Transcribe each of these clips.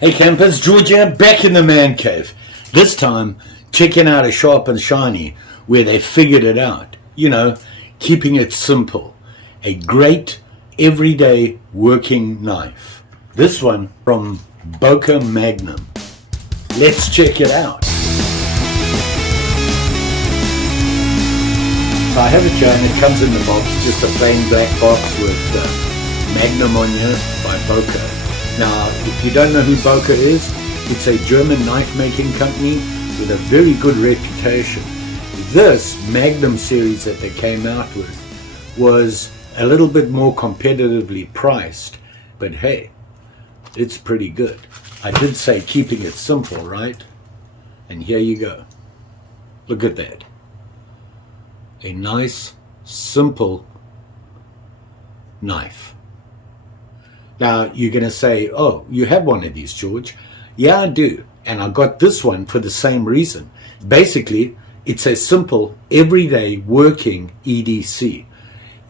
Hey campers, George here, back in the man cave. This time, checking out a Sharp and Shiny where they figured it out. You know, keeping it simple. A great, everyday working knife. This one from Boker Magnum. Let's check it out. So I have it here and it comes in the box, just a plain black box with Magnum on here by Boker. Now, if you don't know who Boker is, it's a German knife-making company with a very good reputation. This Magnum series that they came out with was a little bit more competitively priced, but hey, it's pretty good. I did say keeping it simple, right? And here you go. Look at that. A nice, simple knife. Now, you're going to say, oh, you have one of these, George. Yeah, I do. And I got this one for the same reason. Basically, it's a simple, everyday, working EDC.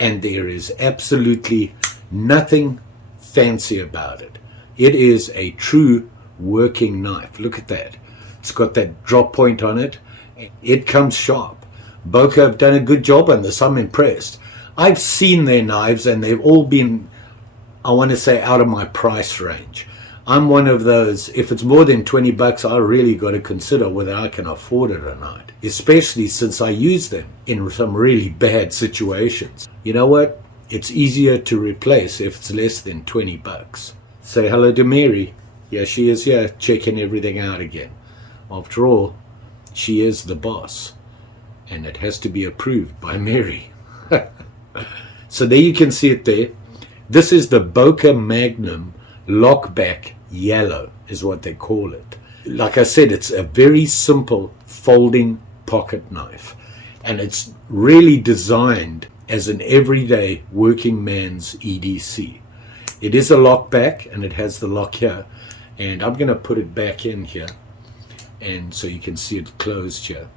And there is absolutely nothing fancy about it. It is a true working knife. Look at that. It's got that drop point on it. It comes sharp. Boker have done a good job on this. I'm impressed. I've seen their knives and they've all been, I want to say, out of my price range. I'm one of those, if it's more than 20 bucks, I really got to consider whether I can afford it or not, especially since I use them in some really bad situations. You know what? It's easier to replace if it's less than 20 bucks. Say hello to Mary. Yeah, she is here checking everything out again. After all, she is the boss, and it has to be approved by Mary. So there you can see it there. This is the Boker Magnum Lockback Yellow is what they call it. Like I said, it's a very simple folding pocket knife, and it's really designed as an everyday working man's EDC. It is a lockback and it has the lock here, and I'm going to put it back in here and so you can see it closed here.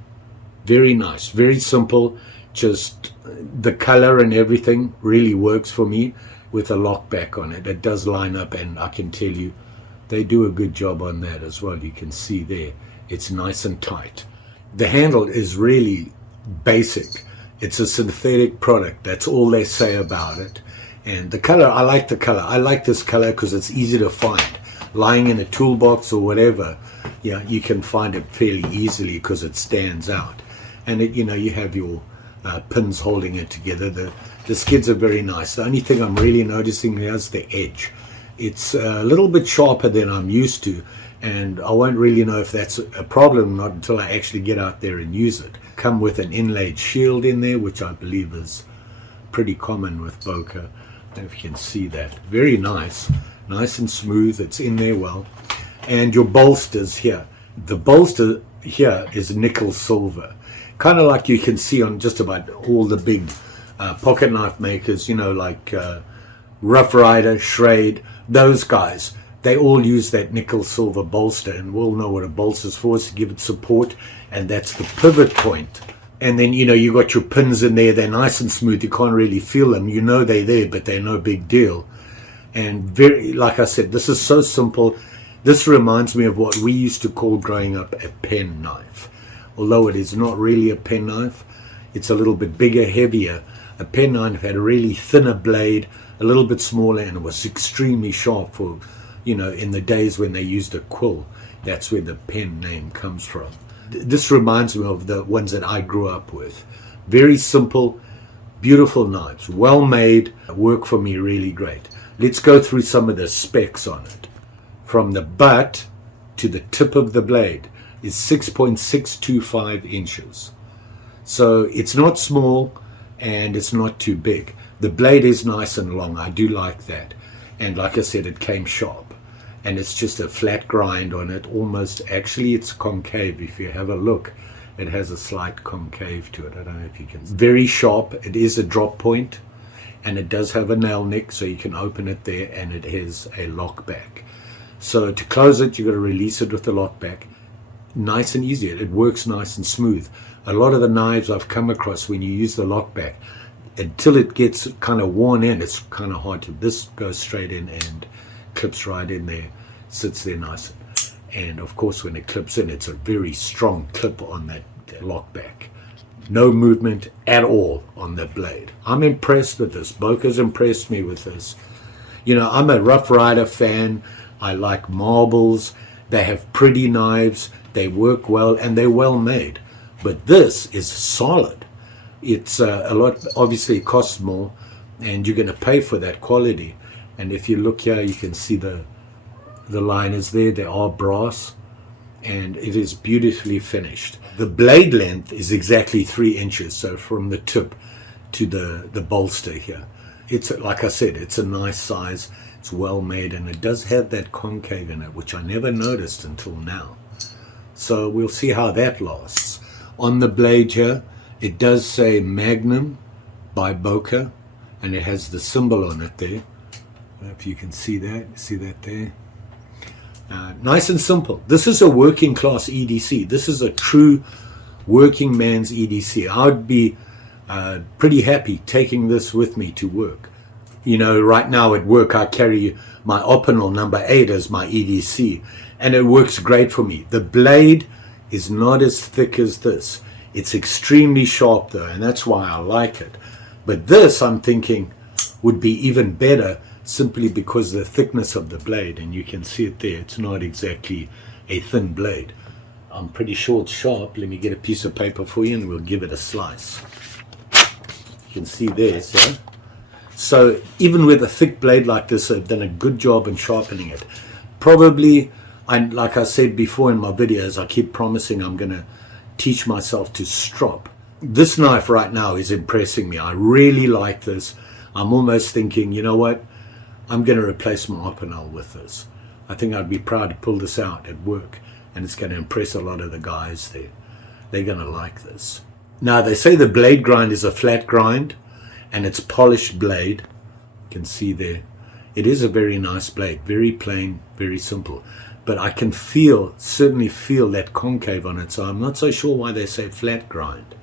Very nice, very simple. Just the color and everything really works for me with a lockback on it. It does line up, and I can tell you they do a good job on that as well. You can see there it's nice and tight. The handle is really basic. It's a synthetic product. That's all they say about it. And the color, I like the color. I like this color because it's easy to find. Lying in a toolbox or whatever, yeah, you can find it fairly easily because it stands out. And it, you know, you have your pins holding it together. The skids are very nice. The only thing I'm really noticing here is the edge. It's a little bit sharper than I'm used to, and I won't really know if that's a problem or not until I actually get out there and use it. Come with an inlaid shield in there, which I believe is pretty common with Boker. I don't know if you can see that. Very nice. Nice and smooth. It's in there well. And your bolsters here. The bolster here is nickel silver. Kind of like you can see on just about all the big pocket knife makers, you know, like Rough Rider, Schrade, those guys. They all use that nickel silver bolster, and we'll know what a bolster's for, is to give it support, and that's the pivot point. And then, you know, you got your pins in there. They're nice and smooth. You can't really feel them. You know they're there, but they're no big deal. And very, like I said, this is so simple. This reminds me of what we used to call growing up a pen knife. Although it is not really a pen knife, it's a little bit bigger, heavier. A pen knife had a really thinner blade, a little bit smaller, and it was extremely sharp for, you know, in the days when they used a quill. That's where the pen name comes from. This reminds me of the ones that I grew up with. Very simple, beautiful knives, well made, work for me really great. Let's go through some of the specs on it. From the butt to the tip of the blade is 6.625 inches. So it's not small and it's not too big. The blade is nice and long. I do like that. And like I said, it came sharp. And it's just a flat grind on it. Almost, actually it's concave. If you have a look, it has a slight concave to it. I don't know if you can. Very sharp. It is a drop point. And it does have a nail nick, so you can open it there, and it has a lockback. So to close it, you've got to release it with the lockback. Nice and easy. It works nice and smooth. A lot of the knives I've come across, when you use the lockback, until it gets kind of worn in, it's kind of hard to. This goes straight in and clips right in there. sits there nice. And of course when it clips in, it's a very strong clip on that lockback. No movement at all on the blade. I'm impressed with this. Boker's impressed me with this. You know, I'm a Rough Rider fan. I like marbles. They have pretty knives. They work well and they're well made. But this is solid. It's a lot, obviously it costs more and you're going to pay for that quality. And if you look here, you can see the liners there. They are brass and it is beautifully finished. The blade length is exactly 3 inches. So from the tip to the bolster here. It's, like I said, it's a nice size. It's well made and it does have that concave in it, which I never noticed until now. So we'll see how that lasts. On the blade here, it does say Magnum by Boker, and it has the symbol on it there. I don't know if you can see that there. Nice and simple. This is a working class EDC. This is a true working man's EDC. I would be pretty happy taking this with me to work. You know, right now at work I carry my Opinel number 8 as my EDC, and it works great for me. The blade is not as thick as this. It's extremely sharp though, and that's why I like it. But this, I'm thinking, would be even better simply because of the thickness of the blade, and you can see it there. It's not exactly a thin blade. I'm pretty sure it's sharp. Let me get a piece of paper for you and we'll give it a slice. You can see there, see? So even with a thick blade like this, I've done a good job in sharpening it. Probably, like I said before in my videos, I keep promising I'm going to teach myself to strop. This knife right now is impressing me. I really like this. I'm almost thinking, you know what? I'm going to replace my Opinel with this. I think I'd be proud to pull this out at work, and it's going to impress a lot of the guys there. They're going to like this. Now, they say the blade grind is a flat grind, and it's polished blade. You can see there. It is a very nice blade, very plain, very simple. But I can certainly feel that concave on it, so I'm not so sure why they say flat grind.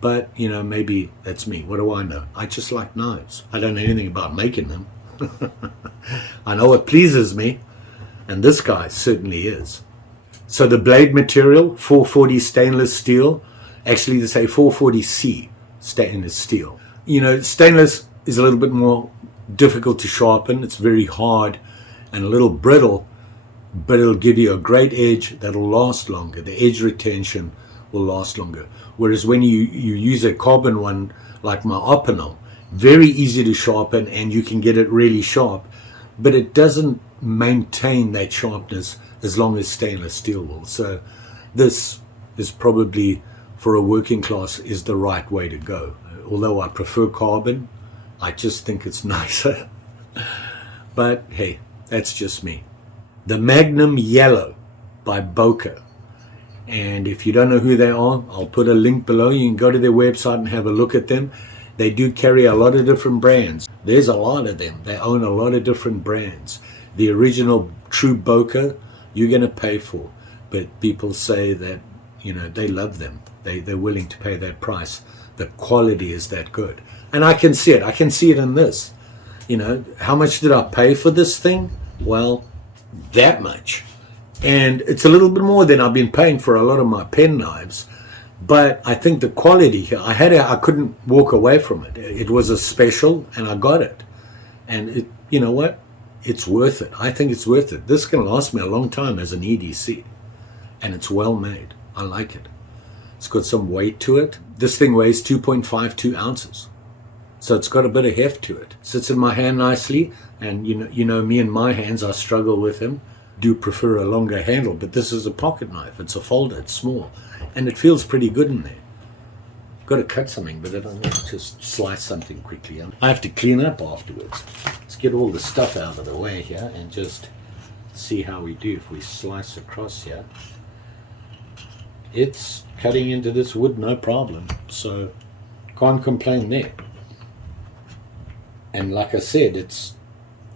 But, you know, maybe that's me. What do I know? I just like knives. I don't know anything about making them. I know what pleases me, and this guy certainly is. So the blade material, 440 stainless steel. Actually, they say 440C stainless steel. You know, stainless is a little bit more difficult to sharpen. It's very hard and a little brittle, but it'll give you a great edge that'll last longer. The edge retention will last longer. Whereas when you use a carbon one like my Opinel, very easy to sharpen and you can get it really sharp, but it doesn't maintain that sharpness as long as stainless steel will. So this is probably, for a working class, is the right way to go. Although I prefer carbon, I just think it's nicer. But hey, that's just me. The Magnum Yellow by Boker. And if you don't know who they are, I'll put a link below. You can go to their website and have a look at them. They do carry a lot of different brands. There's a lot of them. They own a lot of different brands. The original true Boker, you're going to pay for. But people say that, you know, they love them. They're willing to pay that price. The quality is that good. And I can see it. I can see it in this. You know, how much did I pay for this thing? Well, that much. And it's a little bit more than I've been paying for a lot of my pen knives. But I think the quality here, I couldn't walk away from it. It was a special and I got it. And it, you know what? It's worth it. I think it's worth it. This can last me a long time as an EDC. And it's well made. I like it. It's got some weight to it. This thing weighs 2.52 ounces. So it's got a bit of heft to it. Sits in my hand nicely. And you know me and my hands, I struggle with them. Do prefer a longer handle, but this is a pocket knife. It's a folder, it's small, and it feels pretty good in there. Got to cut something, but I don't want to just slice something quickly. I have to clean up afterwards. Let's get all the stuff out of the way here and just see how we do. If we slice across here, it's cutting into this wood no problem, so can't complain there. And like I said, it's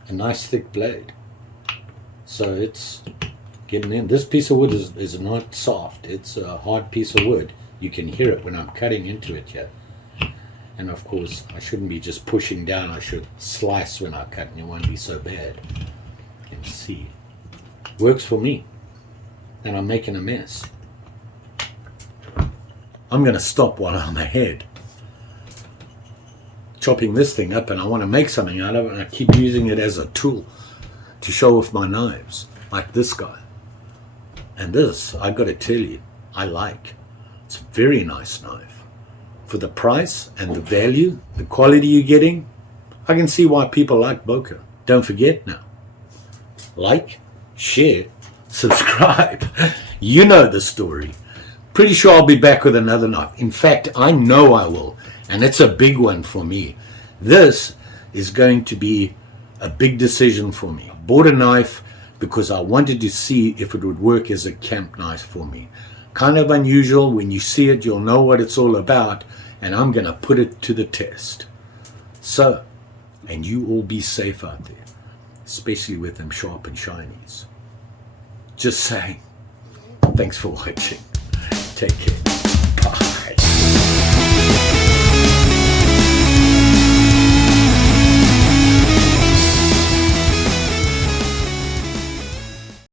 a nice thick blade. So it's getting in. This piece of wood is not soft. It's a hard piece of wood. You can hear it when I'm cutting into it here. And of course, I shouldn't be just pushing down. I should slice when I cut, and it won't be so bad. You can see. Works for me. And I'm making a mess. I'm going to stop while I'm ahead. Chopping this thing up, and I want to make something out of it, and I keep using it as a tool to show off my knives, like this guy. And this, I got to tell you, I like. It's a very nice knife. For the price and the value, the quality you're getting, I can see why people like Boker. Don't forget now, like, share, subscribe. You know the story. Pretty sure I'll be back with another knife. In fact, I know I will, and it's a big one for me. This is going to be a big decision for me. I bought a knife because I wanted to see if it would work as a camp knife for me. Kind of unusual. When you see it, you'll know what it's all about, and I'm going to put it to the test. So, and you all be safe out there, especially with them sharp and shinies. Just saying. Thanks for watching. Take care.